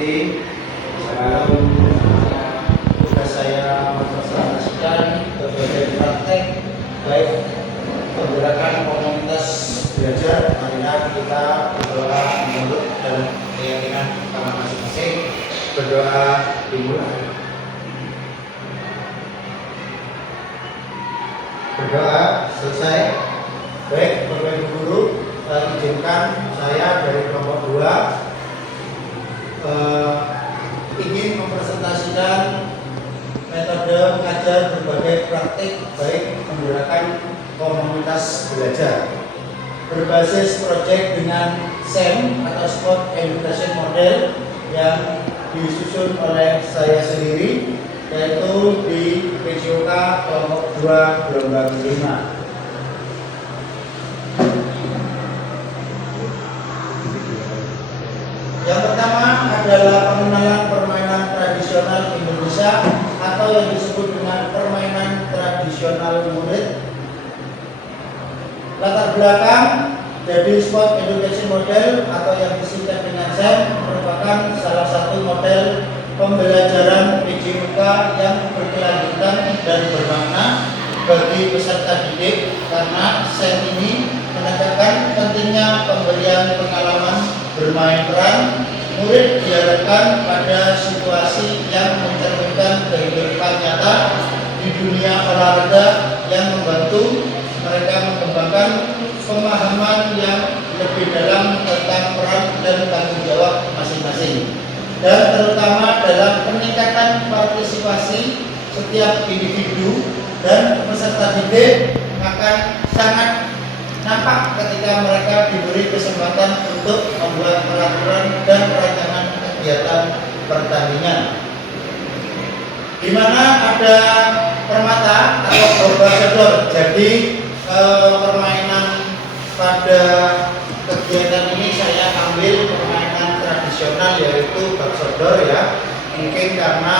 hormati, sekarang tugas saya mempresentasikan berbagai praktek baik pergerakan komunitas belajar. Marilah kita berdoa menurut dan keyakinan kita masing-masing. Berdoa dimulai. Berdoa selesai. Baik, Bapak Ibu Guru, izinkan saya dari kelompok 2 ingin mempresentasikan metode mengajar berbagai praktik baik menggunakan komunitas belajar berbasis proyek dengan SEM atau Sport Education Model yang disusun oleh saya sendiri, yaitu di PJOK kelompok 2 gelombang 5. Yang pertama adalah pengenalan permainan tradisional Indonesia atau yang disebut dengan permainan tradisional murid. Latar belakang jadi Sport Education Model atau yang disingkat dengan SEM merupakan salah satu model pembelajaran PJOK yang berkelanjutan dan bermakna bagi peserta didik karena SEM ini menegakkan pentingnya pemberian pengalaman bermain peran. Murid diharapkan pada situasi yang mencerminkan kehidupan nyata di dunia olahraga yang membantu mereka mengembangkan pemahaman yang lebih dalam tentang peran dan tanggung jawab masing-masing, dan terutama dalam peningkatan partisipasi setiap individu dan peserta didik akan sangat nampak ketika mereka diberi kesempatan untuk membuat peraturan dan perancangan kegiatan pertandingan, di mana ada permata atau borbasodor. Jadi permainan pada kegiatan ini saya ambil permainan tradisional yaitu baksodor ya, mungkin karena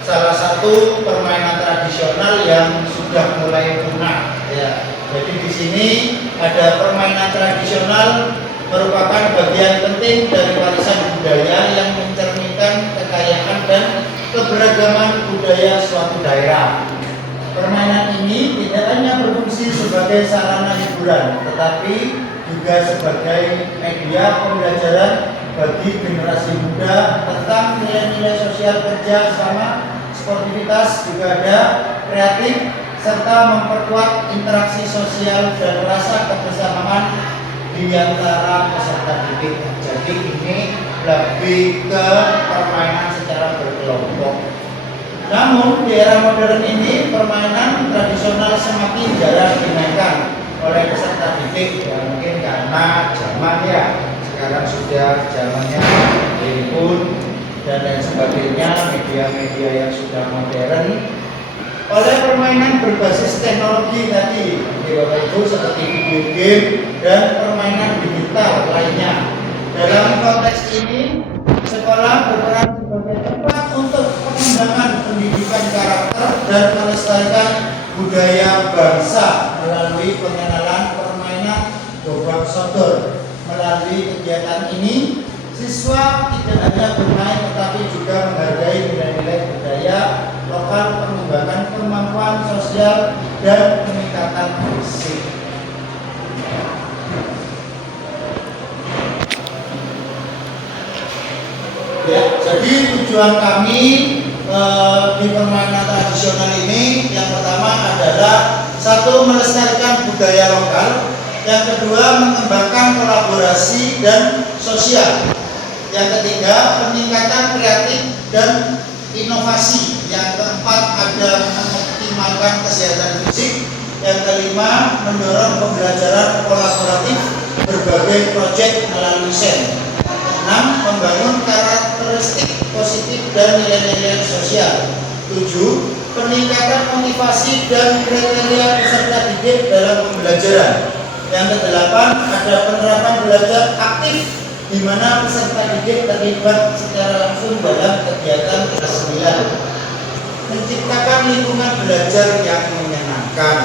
salah satu permainan tradisional yang sudah mulai punah ya. Jadi di sini ada permainan tradisional merupakan bagian penting dari warisan budaya yang mencerminkan kekayaan dan keberagaman budaya suatu daerah. Permainan ini tidak hanya berfungsi sebagai sarana hiburan, tetapi juga sebagai media pembelajaran bagi generasi muda tentang nilai-nilai sosial kerja sama, sportivitas, juga ada kreatif, serta memperkuat interaksi sosial dan rasa kebersamaan di antara peserta didik. Jadi ini lebih ke permainan secara berkelompok. Namun di era modern ini permainan tradisional semakin jarang dimainkan oleh peserta didik ya, mungkin karena zaman ya sekarang sudah zamannya handphone dan lain sebagainya, media-media yang sudah modern. Oleh permainan berbasis teknologi tadi, Bapak Ibu, seperti video game dan permainan digital lainnya. Dalam konteks ini, sekolah berperan sebagai tempat untuk pengembangan pendidikan karakter dan melestarikan budaya bangsa melalui pengenalan permainan gobak sodor. Melalui kegiatan ini, siswa tidak hanya bermain tetapi juga menghargai nilai-nilai budaya lokal, pengembangan kemampuan sosial, dan peningkatan fisik. Ya, jadi tujuan kami di permainan tradisional ini yang pertama adalah satu, melestarikan budaya lokal, yang kedua mengembangkan kolaborasi dan sosial, yang ketiga peningkatan kreatif dan inovasi, yang keempat ada mengoptimalkan kesehatan fisik, yang kelima mendorong pembelajaran kolaboratif berbagai proyek melalui SEM, 6 membangun karakteristik positif dan nilai-nilai sosial, 7 peningkatan motivasi dan kriteria peserta didik dalam pembelajaran, yang kedelapan ada penerapan belajar aktif di mana peserta didik terlibat secara langsung dalam kegiatan kelas 9, menciptakan lingkungan belajar yang menyenangkan.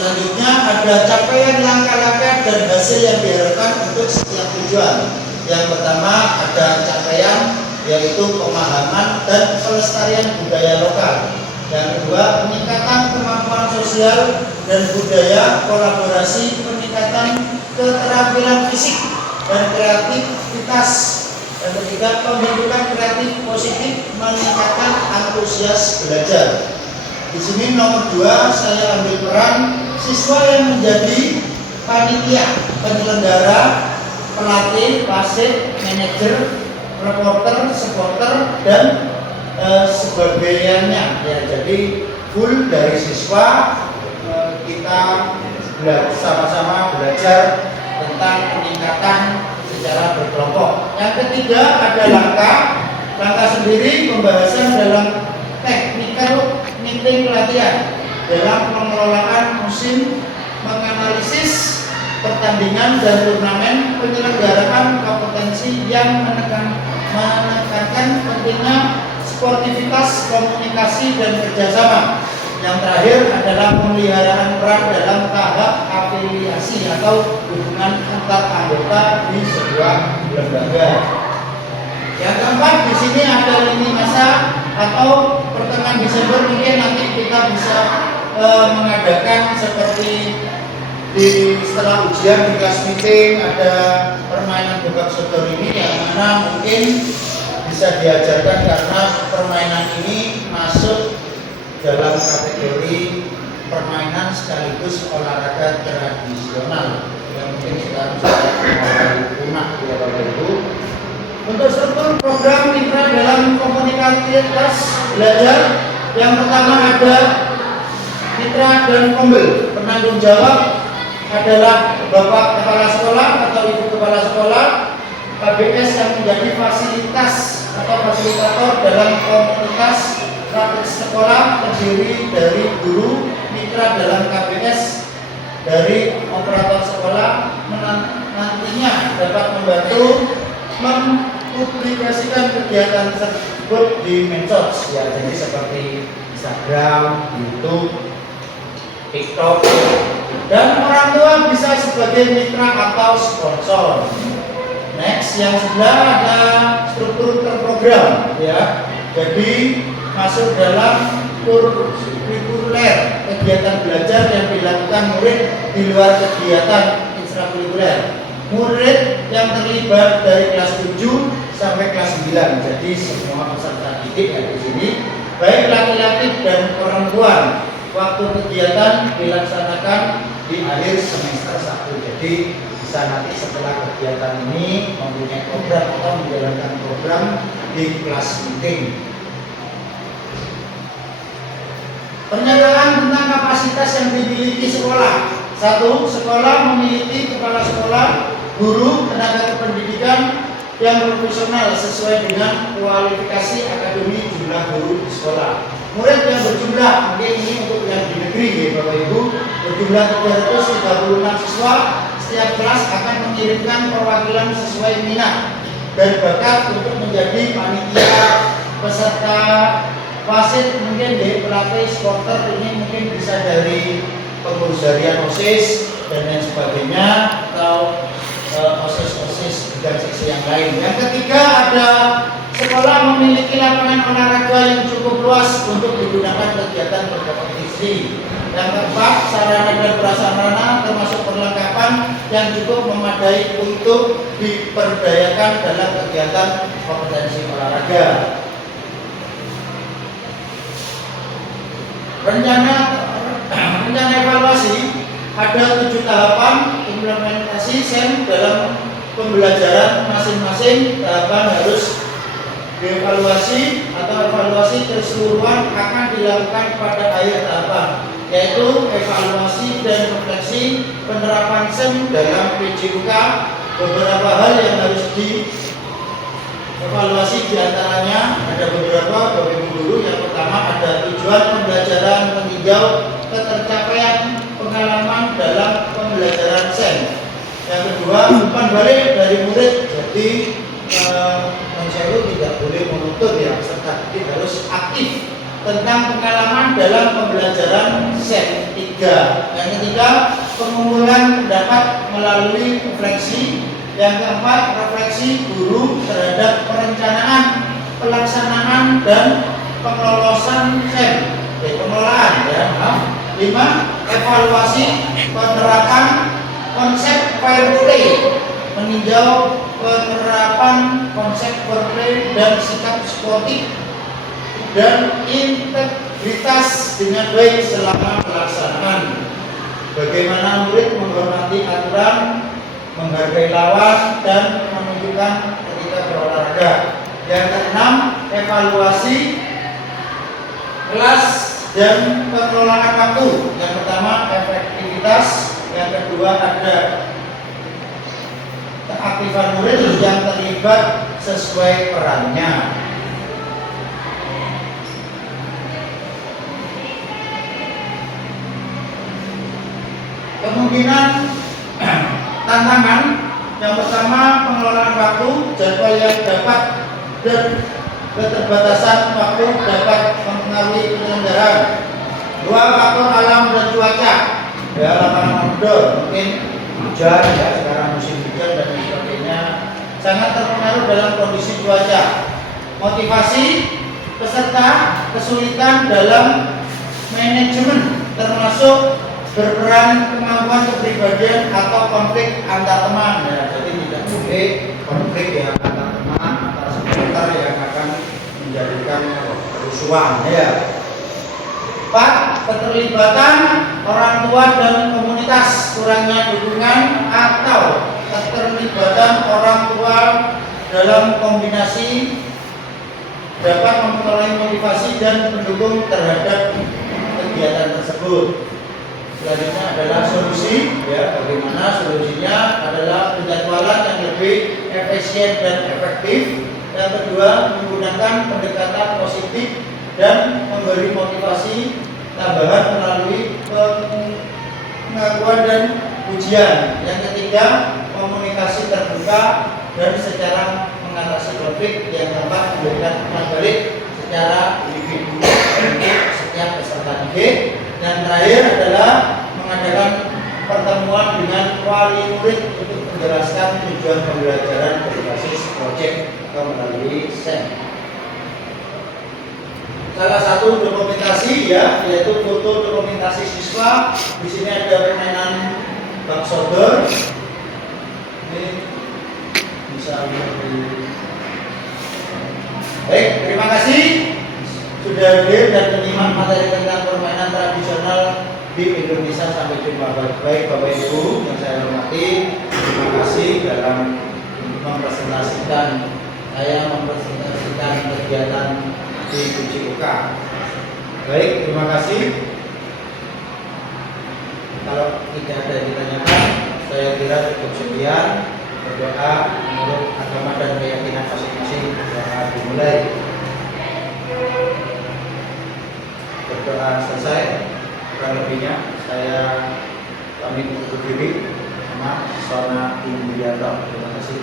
Selanjutnya ada capaian langkah-langkah dan hasil yang diharapkan untuk setiap tujuan. Yang pertama ada capaian, yaitu pemahaman dan pelestarian budaya lokal. Yang kedua, peningkatan kemampuan sosial dan budaya, kolaborasi, peningkatan keterampilan fisik dan kreativitas. Yang ketiga, pembentukan kreatif positif, meningkatkan antusias belajar. Di sini nomor 2 saya ambil peran siswa yang menjadi panitia, penyelenggara, pelatih, wasit, manajer, reporter, supporter, dan sebagainya. Ya, jadi full dari siswa kita sama-sama belajar tentang peningkatan secara berkelompok. Yang ketiga ada langkah sendiri, pembahasan dalam teknikal meeting pelatihan dalam pengelolaan musim, menganalisis pertandingan dan turnamen, penyelenggaraan kompetensi yang menekankan pentingnya sportivitas, komunikasi, dan kerjasama. Yang terakhir adalah pemeliharaan peran dalam tahap afiliasi atau hubungan antar anggota di sebuah lembaga. Yang keempat, di sini ada lini masa atau pertengahan Desember mungkin nanti kita bisa mengadakan seperti setelah ujian di kelas meeting ada permainan bebak sodor ini yang mana mungkin bisa diajarkan karena permainan ini masuk dalam kategori permainan sekaligus olahraga tradisional yang mungkin sekarang sudah mulai punah ya Bapak Ibu. Untuk struktur program mitra dalam komunikasi belajar, yang pertama ada mitra dan pembel. Penanggung jawab adalah Bapak Kepala Sekolah atau Ibu Kepala Sekolah. KBS yang menjadi fasilitas atau fasilitator dalam komunitas praktek sekolah terdiri dari guru, mitra dalam KBS dari operator sekolah, nantinya dapat membantu mempublikasikan kegiatan tersebut di medsos ya, jadi seperti Instagram, YouTube, TikTok, dan orang tua bisa sebagai mitra atau sponsor. Next, yang sebelah ada struktur terprogram ya, jadi masuk dalam kurikuler, kegiatan belajar yang dilakukan murid di luar kegiatan ekstrakurikuler. Murid yang terlibat dari kelas 7 sampai kelas 9. Jadi semua peserta didik yang di sini, baik laki-laki dan perempuan. Waktu kegiatan dilaksanakan di akhir semester 1. Jadi bisa nanti setelah kegiatan ini mempunyai program atau menjalankan program di kelas meeting. Pernyataan tentang kapasitas yang dimiliki sekolah. 1. Sekolah memiliki kepala sekolah, guru, tenaga kependidikan yang profesional sesuai dengan kualifikasi akademi jumlah guru di sekolah. Murid yang berjumlah, mungkin ini untuk yang di negeri ya Bapak Ibu, berjumlah 336 siswa. Setiap kelas akan mengirimkan perwakilan sesuai minat dan bakat untuk menjadi panitia, peserta, wasit, mungkin dari pelatih, supporter, ini mungkin bisa dari pengurus harian OSIS dan lain sebagainya, atau OSIS dan seksi yang lain. Yang ketiga ada sekolah memiliki lapangan olahraga yang cukup luas untuk digunakan kegiatan berkompetisi. Yang keempat, sarana dan prasarana termasuk perlengkapan yang cukup memadai untuk diperdayakan dalam kegiatan kompetensi olahraga. Rencana evaluasi ada 7 tahapan implementasi SEM dalam pembelajaran masing-masing. Tahapan harus dievaluasi atau evaluasi keseluruhan akan dilakukan pada akhir tahapan, yaitu evaluasi dan refleksi penerapan SEM dalam PJUK. Beberapa hal yang harus dievaluasi diantaranya ada beberapa Bapak Ibu guru. Yang pertama ada tujuan pembelajaran meninjau ketercapaian pengalaman dalam pembelajaran SEM. Yang kedua, umpan balik dari murid. Jadi Konselor tidak boleh menuntut ya, peserta didik harus aktif tentang pengalaman dalam pembelajaran SEM 3. Yang ketiga, pengumpulan pendapat melalui refleksi. Yang keempat, refleksi guru terhadap perencanaan, pelaksanaan dan pengelolaan pengelolaan ya. 5. Evaluasi penerapan konsep fair play, meninjau penerapan konsep fair play dan sikap sportif dan integritas dengan baik selama pelaksanaan. Bagaimana murid menghormati aturan, menghargai lawan dan menunjukkan ketika berolahraga. Yang keenam, evaluasi kelas dan pengelolaan waktu. Yang pertama, efektivitas. Yang kedua, ada keaktifan murid yang terlibat sesuai perannya. Kemungkinan tantangan yang pertama, pengelolaan waktu, jadwal yang dapat dan keterbatasan waktu dapat mempengaruhi penyelenggaraan. 2. Faktor alam dan cuaca, ya, lapangan outdoor, mungkin hujan ya, sekarang musim hujan dan sebagainya, sangat terpengaruh dalam kondisi cuaca. Motivasi peserta, kesulitan dalam manajemen termasuk berperan, kemampuan kepribadian atau konflik antar teman ya. Jadi tidak boleh konflik yang antar teman, antar supporter yang akan menjadikan kerusuhan ya. 4. Keterlibatan orang tua dan komunitas, kurangnya dukungan atau keterlibatan orang tua dalam kombinasi dapat mempengaruhi motivasi dan pendukung terhadap kegiatan tersebut. Selanjutnya adalah solusi ya, bagaimana solusinya adalah penjadwalan yang lebih efisien dan efektif. Yang kedua, menggunakan pendekatan positif dan memberi motivasi tambahan melalui pengakuan dan ujian. Yang ketiga, komunikasi terbuka dan secara mengatasi konflik. Yang keempat, memberikan umpan balik secara individu untuk setiap peserta didik. Dan terakhir adalah mengadakan pertemuan dengan wali murid untuk menjelaskan tujuan pembelajaran berbasis proyek atau melalui SEM. Salah satu dokumentasi ya, yaitu foto dokumentasi siswa. Di sini ada permainan bak sodor. Ini bisa lebih. Baik, terima kasih sudah hadir dan menyimak materi tentang permainan tradisional di Indonesia. Sampai jumpa. Baik Bapak Ibu yang saya hormati, terima kasih dalam mempresentasikan kegiatan di UJUK. Baik, terima kasih. Kalau tidak ada yang ditanyakan, saya kira cukup sekian. Berdoa menurut agama dan keyakinan masing-masing. Doa dimulai. Berdoa selesai, kurang lebihnya saya pamit undur diri. Sona Indrianto. Terima kasih.